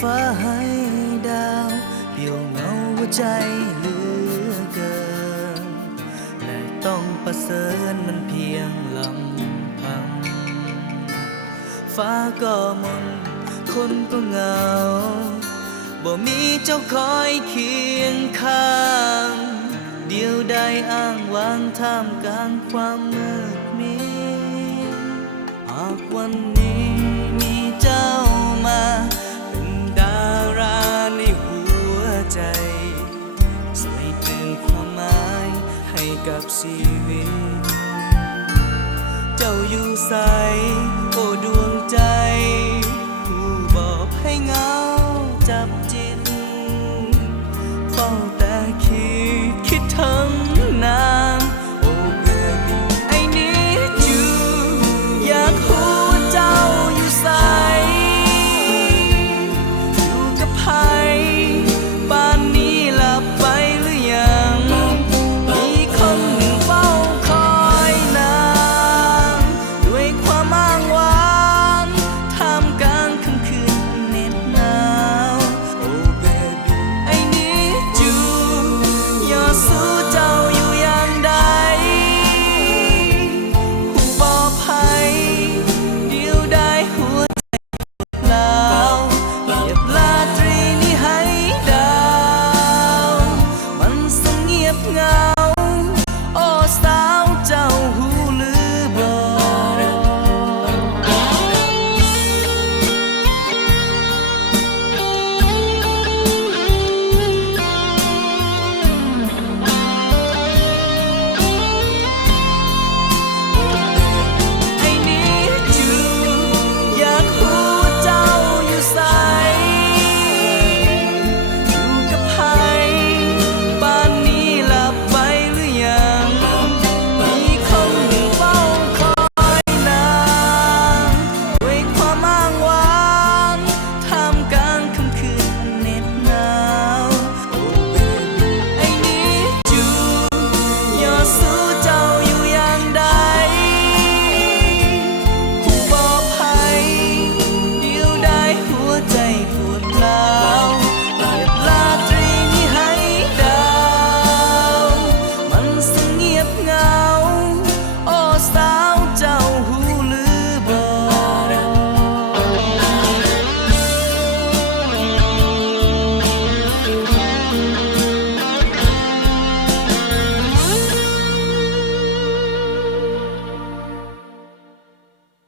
ฟ้าให้ดาวเดี่ยวเหงาหัวใจเหลือเกินและต้องประเสริญมันเพียงลำพังฟ้าก็มนคนก็เหงาบ่มีเจ้าคอยเคียงข้างเดียวได้อ้างว้างท่ามกลางความมืดมิดหากวันนี้มีเจ้ามาเป็นดาราในหัวใจช่วยเติมความหมายให้กับชีวิตเจ้าอยู่ใสโอ้ดวงใจผู้บอกให้เหงาจับ